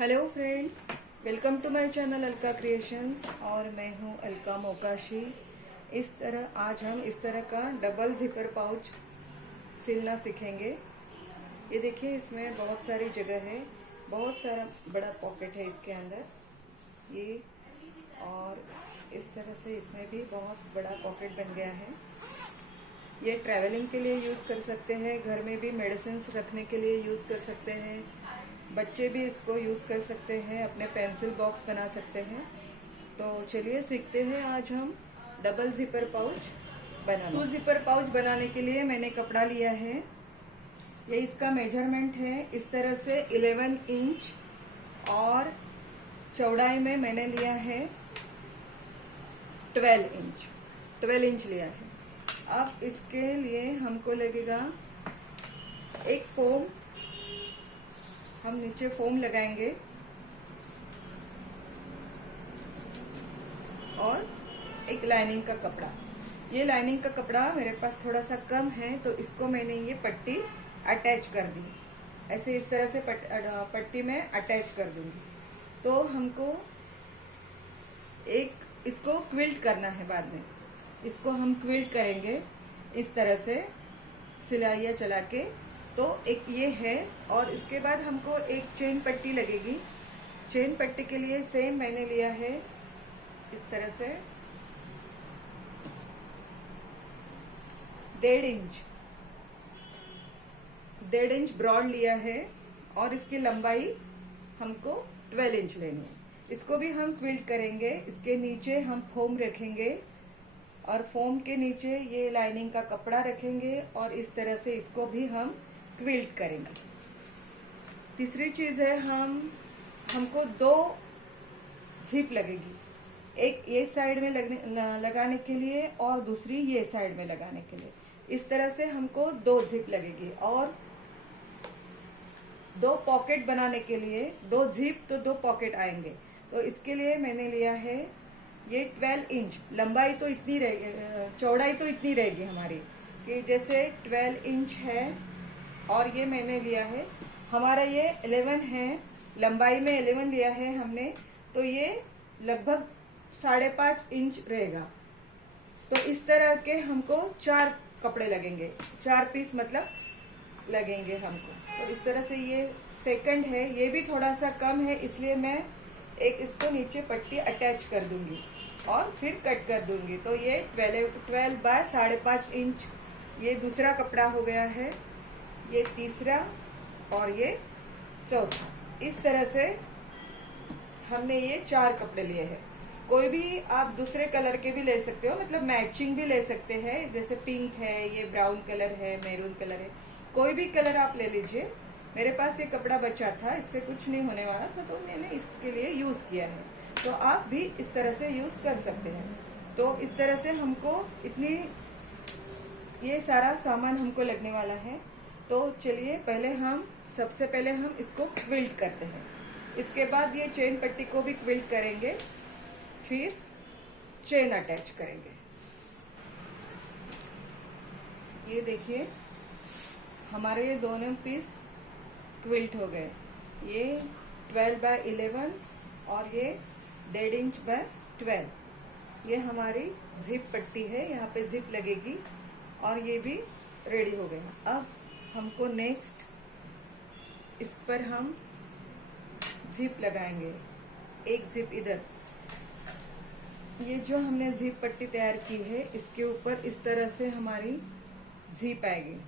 Hello friends, welcome to my channel Alka creations. और मैं हूं अलका मोकाशी। आज हम इस तरह का डबल जिपर पाउच सिलना सीखेंगे। ये देखिए, इसमें बहुत सारी जगह है, बहुत सारा बड़ा पॉकेट है इसके अंदर ये। और इस तरह से इसमें भी बहुत बड़ा पॉकेट बन गया है। ये ट्रैवलिंग के लिए यूज़ कर सकते हैं, घर में भी मेडिसिन रखने के लिए यूज़ कर सकते हैं, बच्चे भी इसको यूज़ कर सकते हैं, अपने पेंसिल बॉक्स बना सकते हैं। तो चलिए सीखते हैं आज हम डबल जिपर पाउच बनाना। 2 जिपर पाउच बनाने के लिए मैंने कपड़ा लिया है। ये इसका मेजरमेंट है इस तरह से 11 इंच, और चौड़ाई में मैंने लिया है 12 इंच लिया है। अब इसके लिए हमको लगेगा एक फोम, हम नीचे फोम लगाएंगे और एक लाइनिंग का कपड़ा। ये लाइनिंग का कपड़ा मेरे पास थोड़ा सा कम है, तो इसको मैंने ये पट्टी अटैच कर दी। ऐसे इस तरह से पट्टी में अटैच कर दूंगी। तो हमको इसको क्विल्ट करना है। बाद में इसको हम क्विल्ट करेंगे इस तरह से सिलाइयाँ चला के। तो एक ये है, और इसके बाद हमको एक चेन पट्टी लगेगी। चेन पट्टी के लिए सेम मैंने लिया है इस तरह से 1.5 इंच ब्रॉड लिया है, और इसकी लंबाई हमको 12 इंच लेनी है। इसको भी हम क्विल्ट करेंगे। इसके नीचे हम फोम रखेंगे, और फोम के नीचे ये लाइनिंग का कपड़ा रखेंगे, और इस तरह से इसको भी हम क्विल्ट करेंगे। तीसरी चीज है, हमको 2 जिप लगेगी, एक ये साइड में लगाने के लिए और दूसरी ये साइड में लगाने के लिए। इस तरह से हमको 2 जिप लगेगी, और 2 पॉकेट बनाने के लिए 2 जिप तो 2 पॉकेट आएंगे। तो इसके लिए मैंने लिया है ये 12 इंच। लंबाई तो इतनी रहेगी, चौड़ाई तो इतनी रहेगी हमारी कि जैसे 12 इंच है, और ये मैंने लिया है, हमारा ये 11 है, लंबाई में 11 लिया है हमने, तो ये लगभग 5.5 इंच रहेगा। तो इस तरह के हमको 4 कपड़े लगेंगे, 4 पीस मतलब लगेंगे हमको। तो इस तरह से ये सेकंड है, ये भी थोड़ा सा कम है, इसलिए मैं एक इसको नीचे पट्टी अटैच कर दूंगी और फिर कट कर दूंगी। तो ये 12 बाय 5.5 इंच ये दूसरा कपड़ा हो गया है, ये तीसरा और ये चौथा। इस तरह से हमने ये 4 कपड़े लिए हैं। कोई भी आप दूसरे कलर के भी ले सकते हो, मतलब मैचिंग भी ले सकते हैं। जैसे पिंक है, ये ब्राउन कलर है, मैरून कलर है, कोई भी कलर आप ले लीजिए। मेरे पास ये कपड़ा बचा था, इससे कुछ नहीं होने वाला था, तो मैंने इसके लिए यूज किया है। तो आप भी इस तरह से यूज कर सकते हैं। तो इस तरह से हमको ये सारा सामान हमको लगने वाला है। तो चलिए सबसे पहले हम इसको क्विल्ट करते हैं। इसके बाद ये चेन पट्टी को भी क्विल्ट करेंगे, फिर चेन अटैच करेंगे। ये देखिए, हमारे ये दोनों पीस क्विल्ट हो गए। ये 12 बाय 11 और ये 1.5 इंच बाय 12। ये हमारी जिप पट्टी है, यहाँ पे जिप लगेगी, और ये भी रेडी हो गया। अब हमको नेक्स्ट इस पर हम जिप लगाएंगे। एक जिप इधर, ये जो हमने जिप पट्टी तैयार की है, इसके ऊपर इस तरह से हमारी जिप आएगी।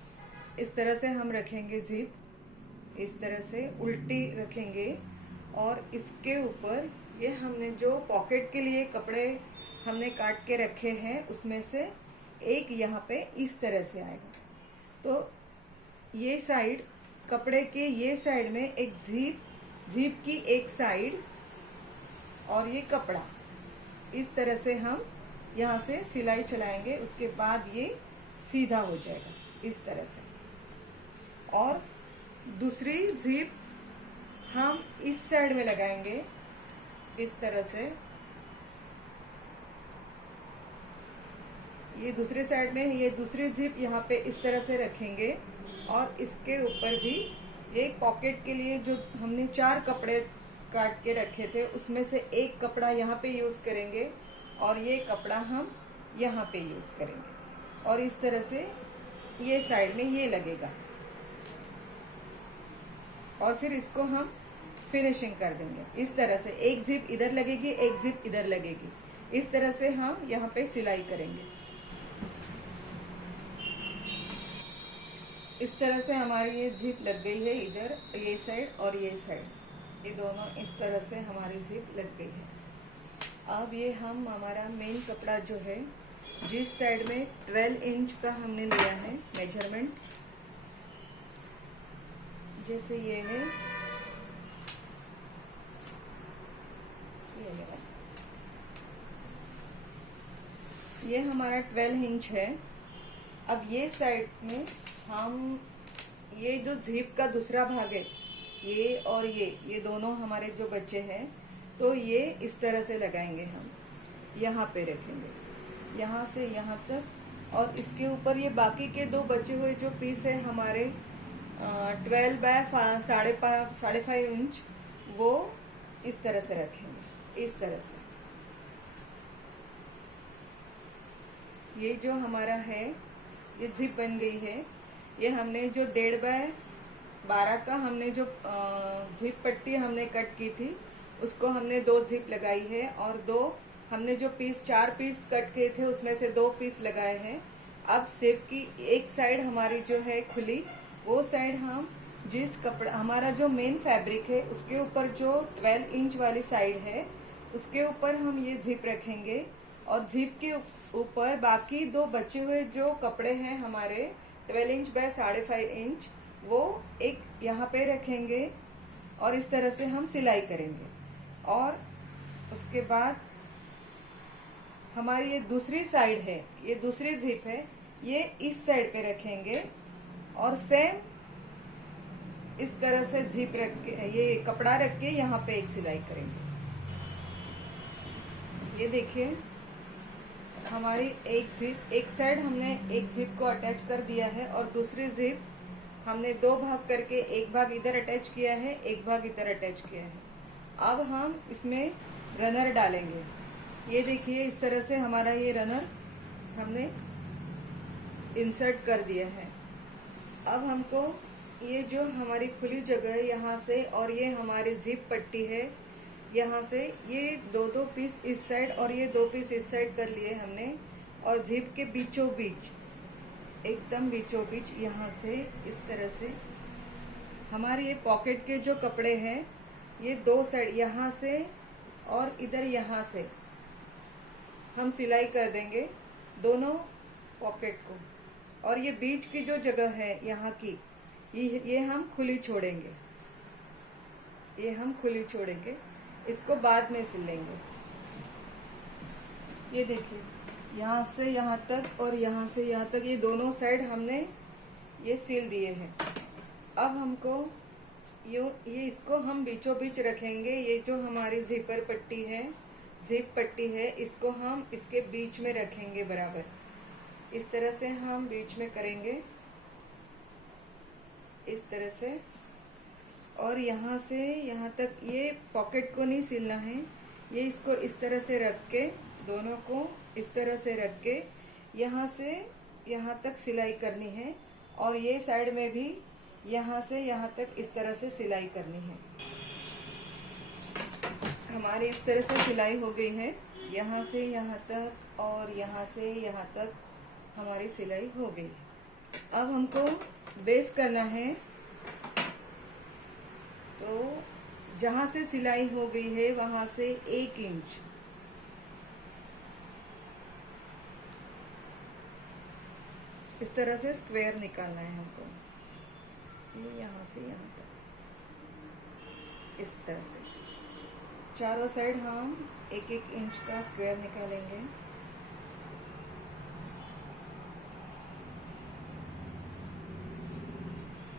इस तरह से हम रखेंगे जिप, इस तरह से उल्टी रखेंगे, और इसके ऊपर ये हमने जो पॉकेट के लिए कपड़े हमने काट के रखे हैं, उसमें से एक यहाँ पे इस तरह से आएगा। तो ये साइड, कपड़े के ये साइड में एक जिप की एक साइड, और ये कपड़ा, इस तरह से हम यहाँ से सिलाई चलाएंगे। उसके बाद ये सीधा हो जाएगा इस तरह से। और दूसरी जिप हम इस साइड में लगाएंगे इस तरह से। ये दूसरी साइड में ये दूसरी जिप यहाँ पे इस तरह से रखेंगे, और इसके ऊपर भी ये पॉकेट के लिए जो हमने 4 कपड़े काट के रखे थे उसमें से एक कपड़ा यहाँ पे यूज करेंगे और ये कपड़ा हम यहाँ पे यूज करेंगे और इस तरह से ये साइड में ये लगेगा और फिर इसको हम फिनिशिंग कर देंगे। इस तरह से एक जिप इधर लगेगी, एक जिप इधर लगेगी। इस तरह से हम यहाँ पे सिलाई करेंगे। इस तरह से हमारी ये जिप लग गई है, इधर ये साइड और ये साइड, ये दोनों इस तरह से हमारी जिप लग गई है। अब ये हम हमारा मेन कपड़ा जो है, जिस साइड में 12 इंच का हमने लिया है मेजरमेंट, जैसे ये है, ये हमारा 12 इंच है। अब ये साइड में हम ये जो जिप का दूसरा भाग है, ये और ये दोनों हमारे जो बच्चे हैं, तो ये इस तरह से लगाएंगे। हम यहाँ पे रखेंगे, यहाँ से यहाँ तक, और इसके ऊपर ये बाकी के दो बचे हुए जो पीस है हमारे 12 बाय 5.5 इंच, वो इस तरह से रखेंगे। इस तरह से ये जो हमारा है, ये जिप बन गई है। ये हमने जो 1.5 बाय 12 का हमने जो जिप पट्टी हमने कट की थी, उसको हमने 2 जिप लगाई है और 2 हमने जो 4 पीस कट किए थे उसमें से 2 पीस लगाए हैं। अब जिप की एक साइड हमारी जो है खुली, वो साइड हम जिस कपड़ा हमारा जो मेन फैब्रिक है उसके ऊपर जो 12 इंच वाली साइड है, उसके ऊपर हम ये जिप रखेंगे और जिप के ऊपर बाकी 2 बचे हुए जो कपड़े हैं हमारे 12 इंच बाय 5.5 इंच, वो एक यहाँ पे रखेंगे और इस तरह से हम सिलाई करेंगे। और उसके बाद हमारी ये दूसरी साइड है, ये दूसरी जिप है, ये इस साइड पे रखेंगे और सेम इस तरह से जिप रख के, ये कपड़ा रख के यहाँ पे एक सिलाई करेंगे। ये देखिए हमारी एक साइड हमने एक जिप को अटैच कर दिया है और दूसरी जिप हमने 2 भाग करके, एक भाग इधर अटैच किया है, एक भाग इधर अटैच किया है। अब हम इसमें रनर डालेंगे। ये देखिए इस तरह से हमारा ये रनर हमने इंसर्ट कर दिया है। अब हमको ये जो हमारी खुली जगह है यहाँ से, और ये हमारी जिप पट्टी है, यहाँ से ये 2 पीस इस साइड और ये 2 पीस इस साइड कर लिए हमने, और जिप के बीचों बीच, एकदम बीचों बीच यहाँ से इस तरह से हमारे ये पॉकेट के जो कपड़े हैं, ये 2 साइड यहाँ से और इधर यहाँ से हम सिलाई कर देंगे दोनों पॉकेट को। और ये बीच की जो जगह है यहाँ की, ये हम खुली छोड़ेंगे, ये हम खुली छोड़ेंगे, इसको बाद में सिल लेंगे। ये देखिए यहाँ से यहाँ तक और यहाँ से यहाँ तक, ये दोनों साइड हमने ये सिल दिए हैं। अब हमको ये इसको हम बीचों बीच रखेंगे। ये जो हमारी जिपर पट्टी है, जिप पट्टी है, इसको हम इसके बीच में रखेंगे बराबर। इस तरह से हम बीच में करेंगे, इस तरह से। और यहाँ से यहाँ तक ये पॉकेट को नहीं सिलना है, ये इसको इस तरह से रख के, दोनों को इस तरह से रख के यहाँ से यहाँ तक सिलाई करनी है। और ये साइड में भी यहाँ से यहाँ तक इस तरह से सिलाई करनी है। हमारी इस तरह से सिलाई हो गई है, यहाँ से यहाँ तक और यहाँ से यहाँ तक हमारी सिलाई हो गई। अब हमको बेस करना है, तो जहाँ से सिलाई हो गई है वहाँ से 1 इंच इस तरह से स्क्वायर निकालना है हमको। ये यहाँ से यहाँ तक इस तरह से चारों साइड हम 1-1 इंच का स्क्वायर निकालेंगे।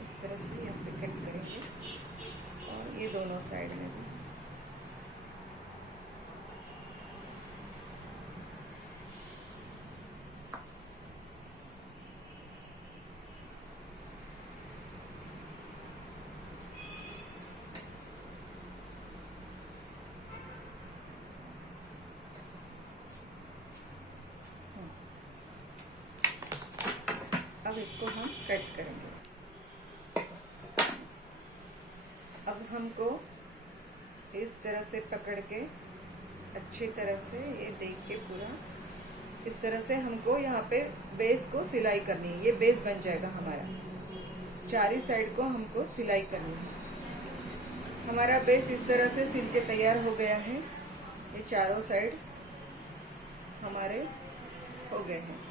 इस तरह से यहाँ पे कट करेंगे और ये दोनों साइड में भी। अब इसको हम कट करेंगे। अब हमको इस तरह से पकड़ के अच्छी तरह से ये देख के पूरा इस तरह से हमको यहाँ पे बेस को सिलाई करनी है। ये बेस बन जाएगा हमारा। चारी साइड को हमको सिलाई करनी है। हमारा बेस इस तरह से सिल के तैयार हो गया है। ये चारों साइड हमारे हो गए हैं।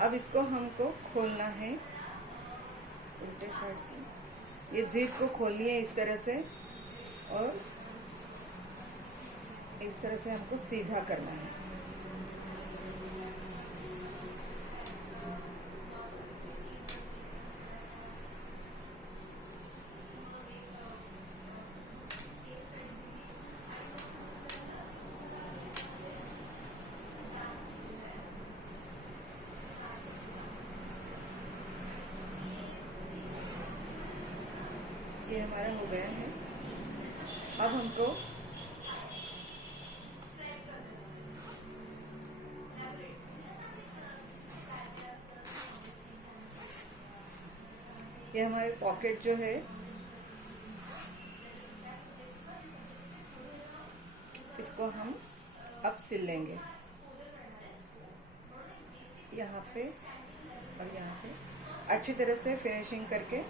अब इसको हमको खोलना है उल्टे साइड से। ये जीप को खोलनी है इस तरह से और इस तरह से हमको सीधा करना है। ये हमारा हो गया है। अब हमको ये हमारे पॉकेट जो है इसको हम अब सिल लेंगे। यहाँ पे और यहाँ पे अच्छी तरह से फिनिशिंग करके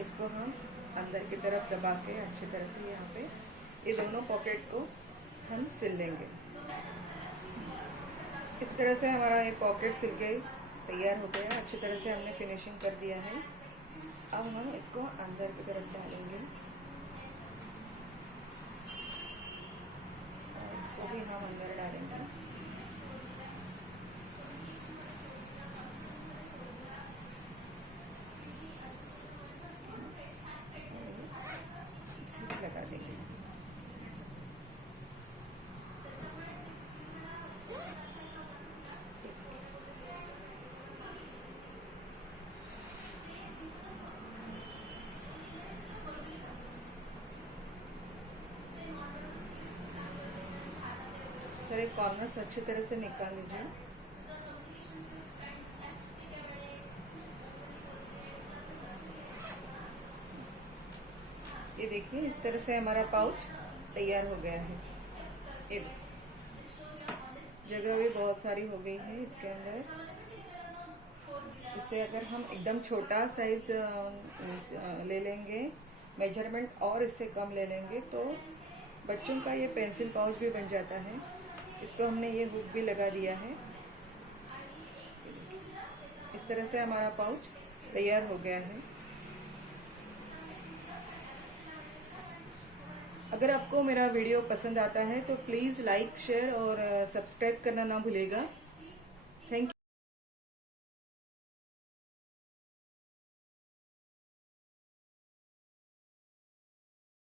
इसको हम अंदर की तरफ दबा के अच्छी तरह से यहाँ पे ये दोनों पॉकेट को हम सिल लेंगे। इस तरह से हमारा ये पॉकेट सिल के तैयार हो गया। अच्छी तरह से हमने फिनिशिंग कर दिया है। अब हम इसको अंदर की तरफ डालेंगे और इसको भी हम अंदर डालेंगे। लगा देंगे। सर एक कॉर्नर्स अच्छी तरह से निकाल लीजिए। ये देखिए इस तरह से हमारा पाउच तैयार हो गया है। ये जगह भी बहुत सारी हो गई है इसके अंदर। इससे अगर हम एकदम छोटा साइज ले लेंगे, मेजरमेंट और इससे कम ले लेंगे तो बच्चों का ये पेंसिल पाउच भी बन जाता है। इसको हमने ये हुक भी लगा दिया है। इस तरह से हमारा पाउच तैयार हो गया है। अगर आपको मेरा वीडियो पसंद आता है तो प्लीज़ लाइक, शेयर और सब्सक्राइब करना ना भूलिएगा।